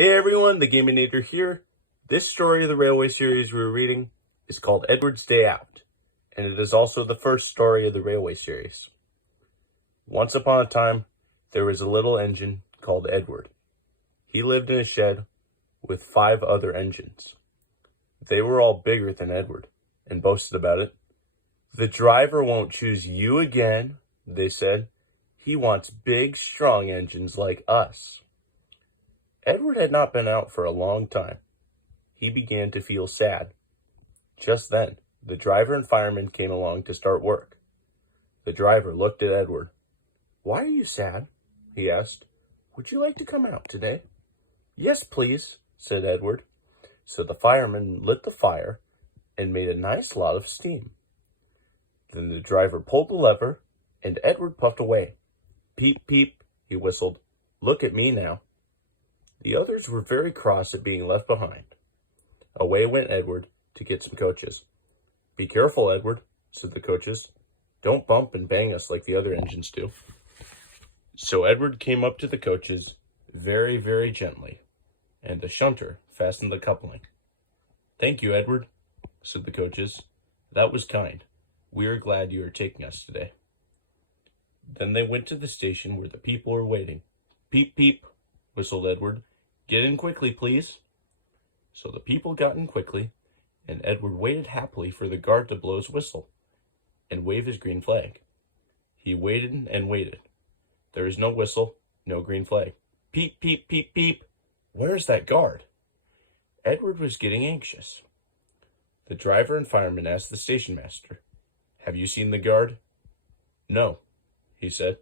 Hey everyone, the Gaminator here. This story of the Railway series we're reading is called Edward's Day Out, and it is also the first story of the Railway series. Once upon a time, there was a little engine called Edward. He lived in a shed with 5 other engines. They were all bigger than Edward and boasted about it. "The driver won't choose you again," they said. "He wants big, strong engines like us." Edward had not been out for a long time. He began to feel sad. Just then, the driver and fireman came along to start work. The driver looked at Edward. "Why are you sad?" he asked. "Would you like to come out today?" "Yes, please," said Edward. So the fireman lit the fire and made a nice lot of steam. Then the driver pulled the lever, and Edward puffed away. "Peep, peep," he whistled. "Look at me now." The others were very cross at being left behind. Away went Edward to get some coaches. "Be careful, Edward," said the coaches. "Don't bump and bang us like the other engines do." So Edward came up to the coaches very, very gently, and the shunter fastened the coupling. "Thank you, Edward," said the coaches. "That was kind. We are glad you are taking us today." Then they went to the station where the people were waiting. "Peep, peep," whistled Edward. "Get in quickly, please." So the people got in quickly, and Edward waited happily for the guard to blow his whistle and wave his green flag. He waited and waited. There was no whistle, no green flag. "Peep, peep, peep, peep. Where's that guard?" Edward was getting anxious. The driver and fireman asked the station master, "Have you seen the guard?" "No," he said.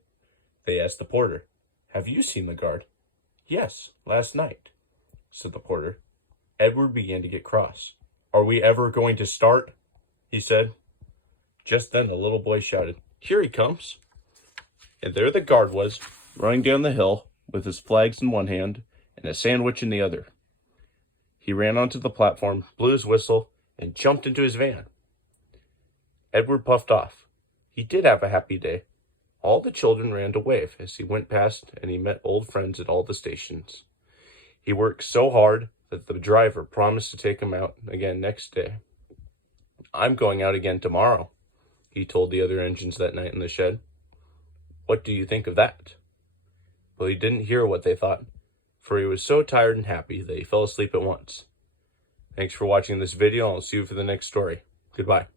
They asked the porter, "Have you seen the guard?" "Yes, last night," said the porter. Edward began to get cross. "Are we ever going to start?" he said. Just then a little boy shouted, "Here he comes!" And there the guard was, running down the hill with his flags in one hand and a sandwich in the other. He ran onto the platform, blew his whistle, and jumped into his van. Edward puffed off. He did have a happy day. All the children ran to wave as he went past, and he met old friends at all the stations. He worked so hard that the driver promised to take him out again next day. "I'm going out again tomorrow," he told the other engines that night in the shed. "What do you think of that?" Well, he didn't hear what they thought, for he was so tired and happy that he fell asleep at once. Thanks for watching this video, and I'll see you for the next story. Goodbye.